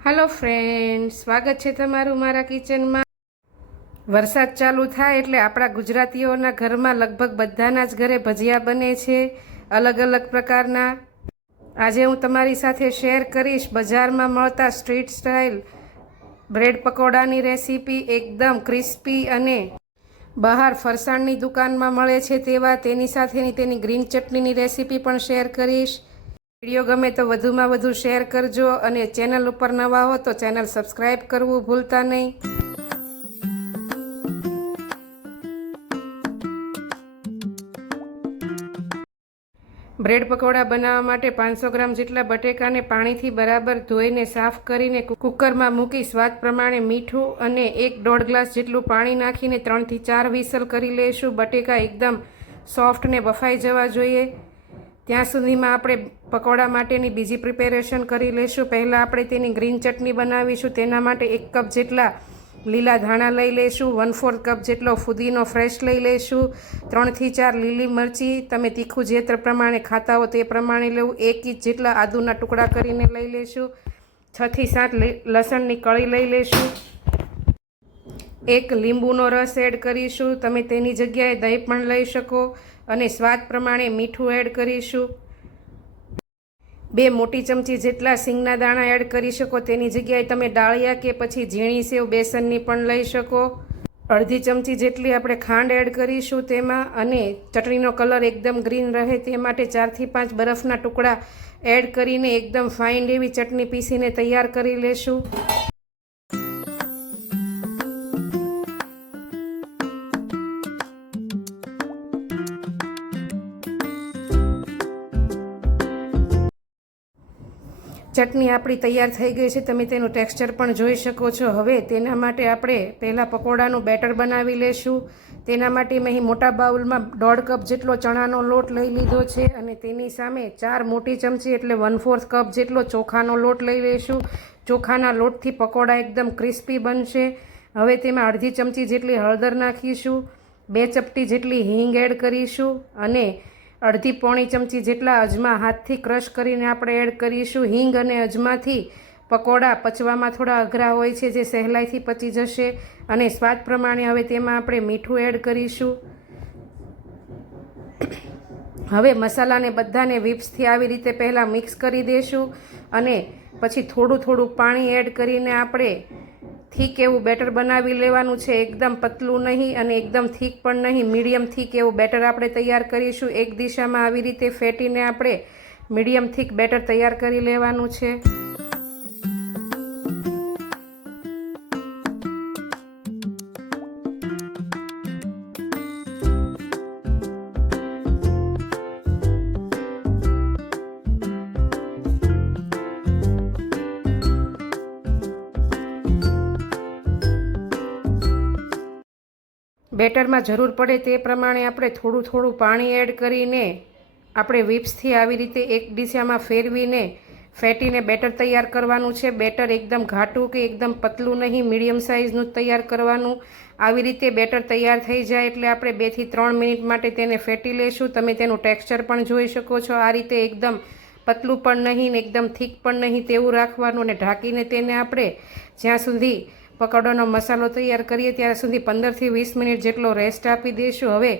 Hello friends, स्वागत है तमारू मारा किचन में। वरसाद चालू थाय एटले आपड़ा गुजरातीओना घर में लगभग बधाना ज घरे भजिया बने छे, अलग अलग प्रकारना। आजे हूँ तमारी साथे शेर करीश बजार में मळता स्ट्रीट स्टाइल ब्रेड पकोड़ानी रेसिपी। एकदम क्रिस्पी अने बहार फरसाणनी दुकान में मळे छे तेवा तेनी साथेनी तेनी ग्रीन चटनीनी रेसिपी पण शेर करीश। विडियो गमे तो वधुमां वधु शेर करजो अने चेनल पर नवा हो तो चेनल सब्सक्राइब करवू भूलता नहीं। ब्रेड पकोड़ा बनावा माटे 500 ग्राम जेटला बटेकाने पाणीथी बराबर धोईने साफ करीने कुकर में मूकी स्वाद प्रमाणे मीठू अने 1-1.5 ग्लास जेटलू पाणी नाखीने 3 થી 4 विसल करी लेशुं। बटेका एकदम सॉफ्ट ने बफाई जवा जोईए ત્યાં સુધીમાં આપણે પકોડા માટેની બીજી પ્રિપેરેશન કરી લઈશું। પહેલાં આપણે તેની ગ્રીન ચટણી બનાવીશું। તેના માટે 1 કપ જેટલા લીલા ધાણા લઈ લઈશું, 1/4 કપ જેટલો ફુદીનો ફ્રેશ લઈ લઈશું, 3 થી 4 લીલી મરચી, તમે તીખું જે પ્રમાણે ખાતા હો તે પ્રમાણે લેવું, 1 ઇંચ જેટલા આદુના ટુકડા કરીને લઈ લઈશું, 6 થી 7 લસણની કળી લઈ લઈશું, 1 લીંબુનો રસ એડ કરીશું, તમે તેની જગ્યાએ દહીં પણ લઈ શકો, અને સ્વાદ પ્રમાણે મીઠું એડ કરીશું। 2 મોટી ચમચી જેટલા સિંગના દાણા એડ કરી શકો, તેની જગ્યાએ તમે ડાળિયા કે પછી ઝીણી સેવ બેસનની પણ લઈ શકો। અડધી ચમચી જેટલી આપણે ખાંડ એડ કરીશું તેમાં, અને ચટણીનો કલર એકદમ ગ્રીન રહે તે માટે 4 થી 5 બરફના ટુકડા એડ કરીને એકદમ ફાઇન એવી ચટણી પીસીને તૈયાર કરી લેશું। ચટણી આપણી તૈયાર થઈ ગઈ છે, તમે તેનું ટેક્સચર પણ જોઈ શકો છો। હવે તેના માટે આપણે પહેલાં પકોડાનું બેટર બનાવી લેશું। તેના માટે મેં અહીં મોટા બાઉલમાં 1.5 કપ જેટલો ચણાનો લોટ લઈ લીધો છે, અને તેની સામે 4 મોટી ચમચી એટલે 1/4 કપ જેટલો ચોખાનો લોટ લઈ લઈશું। ચોખાના લોટથી પકોડા એકદમ ક્રિસ્પી બનશે। હવે તેમાં અડધી ચમચી જેટલી હળદર નાખીશું, 2 ચપટી જેટલી હિંગ એડ કરીશું, અને અડધી પોણી ચમચી જેટલા અજમા હાથથી ક્રશ કરીને આપણે એડ કરીશું। હિંગ અને અજમાથી પકોડા પચવામાં થોડા અઘરા હોય છે, જે સહેલાઈથી પચી જશે। અને સ્વાદ પ્રમાણે હવે તેમાં આપણે મીઠું એડ કરીશું। હવે મસાલાને બધાને વિપ્સથી આવી રીતે પહેલાં મિક્સ કરી દઈશું, અને પછી થોડું થોડું પાણી એડ કરીને આપણે થીક એવું બેટર બનાવી લેવાનું છે। એકદમ પતલું નહીં અને એકદમ થીક પણ નહીં, મીડિયમ થીક એવું બેટર આપણે તૈયાર કરીશું। એક દિશામાં આવી રીતે ફેટીને આપણે મીડિયમ થીક બેટર તૈયાર કરી લેવાનું છે। બેટરમાં જરૂર પડે તે પ્રમાણે આપણે થોડું થોડું પાણી એડ કરીને આપણે વિપ્સથી આવી રીતે એક દિશામાં ફેરવીને ફેટીને બેટર તૈયાર કરવાનું છે। બેટર એકદમ ઘાટું કે એકદમ પતલું નહીં, મીડિયમ સાઇઝનું જ તૈયાર કરવાનું। આવી રીતે બેટર તૈયાર થઈ જાય એટલે આપણે 2 થી 3 મિનિટ માટે તેને ફેટી લઈશું। તમે તેનું ટેક્સચર પણ જોઈ શકો છો। આ રીતે એકદમ પતલું પણ નહીં ને એકદમ થીક પણ નહીં તેવું રાખવાનું, અને ઢાંકીને તેને આપણે જ્યાં સુધી પકોડાનો મસાલો તૈયાર કરીએ ત્યાં સુધી 15 થી 20 મિનિટ જેટલો રેસ્ટ આપી દઈશું। હવે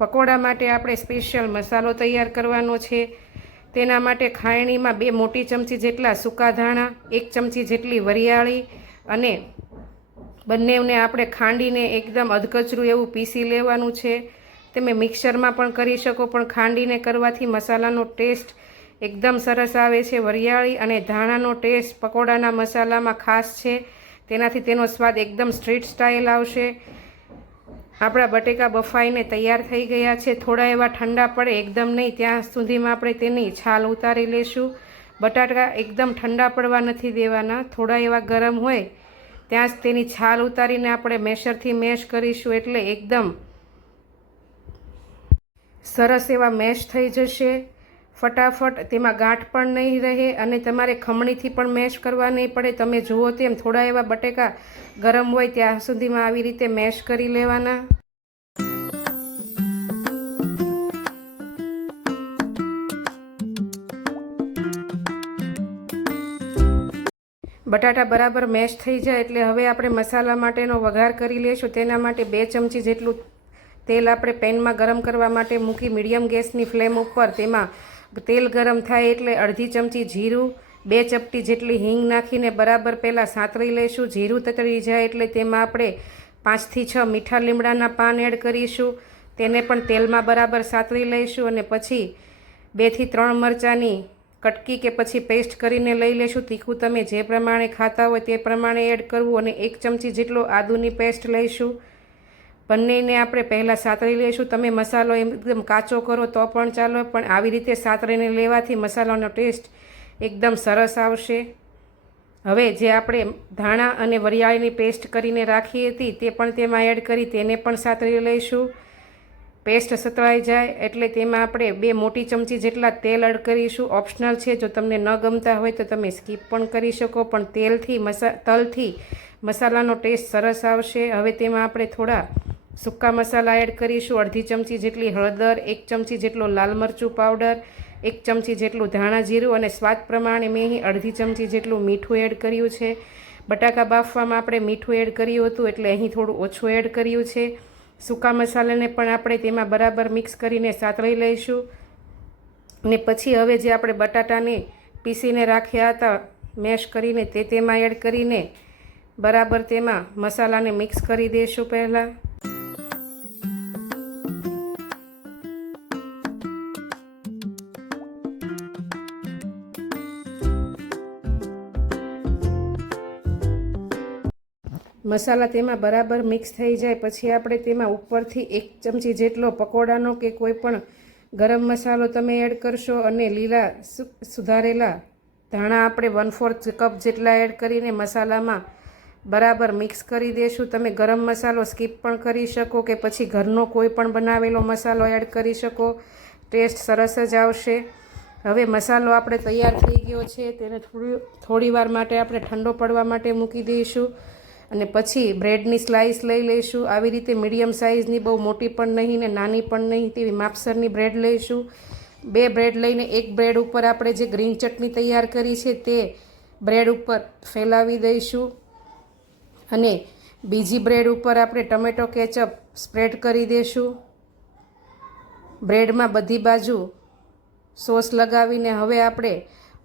પકોડા માટે આપણે સ્પેશિયલ મસાલો તૈયાર કરવાનો છે। તેના માટે ખાયણીમાં 2 મોટી ચમચી જેટલા સૂકા ધાણા, 1 ચમચી જેટલી વરિયાળી, અને બંનેને આપણે ખાંડીને એકદમ અધકચરું એવું પીસી લેવાનું છે। તમે મિક્સરમાં પણ કરી શકો, પણ ખાંડીને કરવાથી મસાલાનો ટેસ્ટ એકદમ સરસ આવે છે। વરિયાળી અને ધાણાનો ટેસ્ટ પકોડાના મસાલામાં ખાસ છે, તેનાથી તેનો સ્વાદ એકદમ સ્ટ્રીટ સ્ટાઇલ આવશે। આપણા બટેકા બફાઈને તૈયાર થઈ ગયા છે। થોડા એવા ઠંડા પડે, એકદમ નહીં, ત્યાં સુધીમાં આપણે તેની છાલ ઉતારી લેશું। બટાકા એકદમ ઠંડા પડવા નથી દેવાના, થોડા એવા ગરમ હોય ત્યાં જ તેની છાલ ઉતારીને આપણે મેશરથી મેશ કરીશું, એટલે એકદમ સરસ એવા મેશ થઈ જશે ફટાફટ। તેમાં ગાંઠ પણ નહીં રહે, અને તમારે ખમણીથી પણ મેશ કરવા નહીં પડે। તમે જુઓ તેમ થોડા એવા બટેકા ગરમ હોય ત્યાં સુધીમાં આવી રીતે મેશ કરી લેવાના। બટાટા બરાબર મેશ થઈ જાય એટલે હવે આપણે મસાલા માટેનો વઘાર કરી લઈશું. તેના માટે 2 ચમચી જેટલું તેલ આપણે પેનમાં ગરમ કરવા માટે મૂકી મીડિયમ ગેસની ફ્લેમ ઉપર તેમાં તેલ ગરમ થાય એટલે અડધી ચમચી જીરું, 2 ચપટી જેટલી હિંગ નાખીને બરાબર પહેલાં સાંતળી લઈશું. જીરું તતળી જાય એટલે તેમાં આપણે 5 થી 6 મીઠા લીમડાના પાન એડ કરીશું. તેને પણ તેલમાં બરાબર સાંતળી લઈશું અને પછી 2 થી 3 મરચાંની કટકી કે પછી પેસ્ટ કરીને લઈ લેશું. તીખું તમે જે પ્રમાણે ખાતા હોય તે પ્રમાણે એડ કરવું અને 1 ચમચી જેટલો આદુની પેસ્ટ લઈશું. બંનેને આપણે પહેલાં સાંતળી લઈશું. તમે મસાલો એકદમ કાચો કરો તો પણ ચાલો, પણ આવી રીતે સાંતળીને લેવાથી મસાલાનો ટેસ્ટ એકદમ સરસ આવશે. હવે જે આપણે ધાણા અને વરિયાળીની પેસ્ટ કરીને રાખી હતી તે પણ તેમાં એડ કરી તેને પણ સાંતળી લઈશું. પેસ્ટ સતળાઈ જાય એટલે તેમાં આપણે 2 મોટી ચમચી જેટલા તેલ એડ કરીશું. ઓપ્શનલ છે, જો તમને ન ગમતા હોય તો તમે સ્કીપ પણ કરી શકો, પણ તલથી મસાલાનો ટેસ્ટ સરસ આવશે. હવે તેમાં આપણે થોડા સૂકા મસાલા એડ કરીશું. અડધી ચમચી જેટલી હળદર, 1 ચમચી જેટલો લાલ મરચું પાવડર, 1 ચમચી જેટલું ધાણા જીરું અને સ્વાદ પ્રમાણે મેં અહીં અડધી ચમચી જેટલું મીઠું એડ કર્યું છે. બટાકા બાફવામાં આપણે મીઠું એડ કર્યું હતું એટલે અહીં થોડું ઓછું એડ કર્યું છે. સૂકા મસાલાને પણ આપણે તેમાં બરાબર મિક્સ કરીને સાંતળી લઈશું. અને પછી હવે જે આપણે બટાટાને પીસીને રાખ્યા હતા મેશ કરીને તે તેમાં એડ કરીને બરાબર તેમાં મસાલાને મિક્સ કરી દઈશું. પહેલાં મસાલા તેમાં બરાબર મિક્સ થઈ જાય પછી આપણે તેમાં ઉપરથી 1 ચમચી જેટલો પકોડાનો કે કોઈ પણ ગરમ મસાલો તમે એડ કરશો અને લીલા સુધારેલા ધાણા આપણે 1/4 કપ જેટલા એડ કરીને મસાલામાં બરાબર મિક્સ કરી દઈશું. તમે ગરમ મસાલો સ્કીપ પણ કરી શકો કે પછી ઘરનો કોઈ પણ બનાવેલો મસાલો એડ કરી શકો, ટેસ્ટ સરસ જ આવશે. હવે મસાલો આપણે તૈયાર થઈ ગયો છે, તેને થોડી વાર માટે આપણે ઠંડો પડવા માટે મૂકી દઈશું. અને પછી બ્રેડની સ્લાઇસ લઈ લઈશું. આવી રીતે મીડિયમ સાઇઝની, બહુ મોટી પણ નહીં ને નાની પણ નહીં તેવી માપસરની બ્રેડ લઈશું. 2 બ્રેડ લઈને એક બ્રેડ ઉપર આપણે જે ગ્રીન ચટણી તૈયાર કરી છે તે બ્રેડ ઉપર ફેલાવી દઈશું અને બીજી બ્રેડ ઉપર આપણે ટમેટો કેચઅપ સ્પ્રેડ કરી દઈશું. બ્રેડમાં બધી બાજુ સોસ લગાવીને હવે આપણે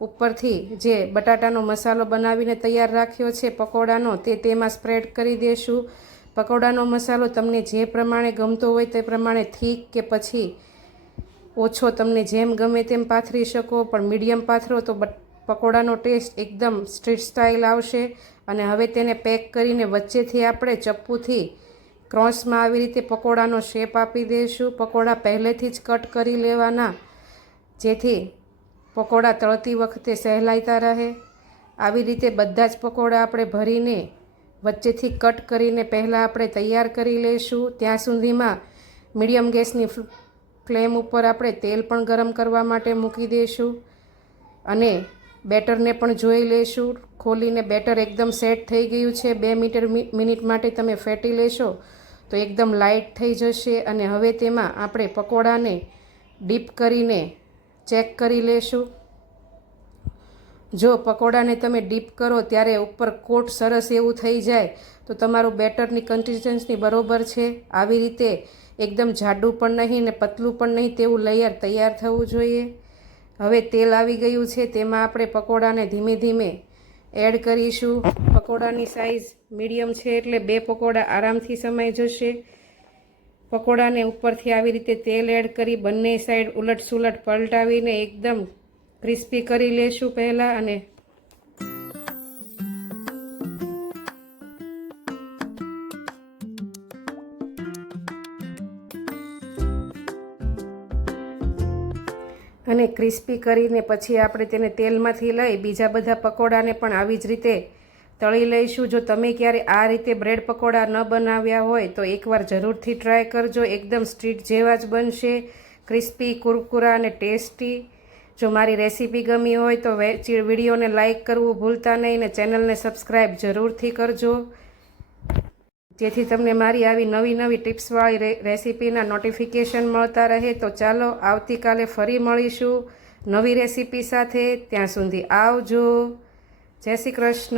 ઉપરથી જે બટાટાનો મસાલો બનાવીને તૈયાર રાખ્યો છે પકોડાનો તે તેમાં સ્પ્રેડ કરી દઈશું. પકોડાનો મસાલો તમને જે પ્રમાણે ગમતો હોય તે પ્રમાણે થીક કે પછી ઓછો તમને જેમ ગમે તેમ પાથરી શકો, પણ મીડિયમ પાથરો તો પકોડાનો ટેસ્ટ એકદમ સ્ટ્રીટ સ્ટાઇલ આવશે. અને હવે તેને પેક કરીને વચ્ચેથી આપણે ચપ્પુથી ક્રોસમાં આવી રીતે પકોડાનો શેપ આપી દઈશું. પકોડા પહેલેથી જ કટ કરી લેવાના જેથી પકોડા તળતી વખતે સહેલાઈતા રહે. આવી રીતે બધા જ પકોડા આપણે ભરીને વચ્ચેથી કટ કરીને પહેલાં આપણે તૈયાર કરી લઈશું. ત્યાં સુધીમાં મીડિયમ ગેસની ફ્લેમ ઉપર આપણે તેલ પણ ગરમ કરવા માટે મૂકી દઈશું અને બેટરને પણ જોઈ લઈશું. ખોલીને બેટર એકદમ સેટ થઈ ગયું છે. 2 મિનિટ માટે તમે ફેટી લેશો તો એકદમ લાઇટ થઈ જશે. અને હવે તેમાં આપણે પકોડાને ડીપ કરીને ચેક કરી લેશું. જો પકોડાને તમે ડીપ કરો ત્યારે ઉપર કોટ સરસ એવું થઈ જાય તો તમારું બેટરની કન્સિસ્ટન્સી બરોબર છે. આવી રીતે એકદમ જાડું પણ નહીં ને પતલું પણ નહીં તેવું લેયર તૈયાર થવું જોઈએ. હવે તેલ આવી ગયું છે, તેમાં આપણે પકોડાને ધીમે ધીમે એડ કરીશું. પકોડાની સાઇઝ મીડિયમ છે એટલે 2 પકોડા આરામથી સમાઈ જશે. પકોડાને ઉપરથી આવી રીતે તેલ એડ કરી બંને સાઈડ ઉલટ સુલટ પલટાવીને એકદમ ક્રિસ્પી કરી લેશું પહેલાં. અને ક્રિસ્પી કરીને પછી આપણે તેને તેલમાંથી લઈ બીજા બધા પકોડાને પણ આવી જ રીતે તળી લઈશું. જો તમે ક્યારે આ રીતે બ્રેડ પકોડા ન બનાવ્યા હોય તો એકવાર જરૂરથી ટ્રાય કરજો. એકદમ સ્ટ્રીટ જેવા જ બનશે, ક્રિસ્પી, કુરકુરા અને ટેસ્ટી. જો મારી રેસીપી ગમી હોય તો વિડીયોને લાઇક કરવું ભૂલતા નહીં ને ચેનલને સબસ્ક્રાઈબ જરૂરથી કરજો જેથી તમને મારી આવી નવી નવી ટિપ્સવાળી રેસીપીના નોટિફિકેશન મળતા રહે. તો ચાલો આવતીકાલે ફરી મળીશું નવી રેસીપી સાથે. ત્યાં સુધી આવજો. જય શ્રી કૃષ્ણ.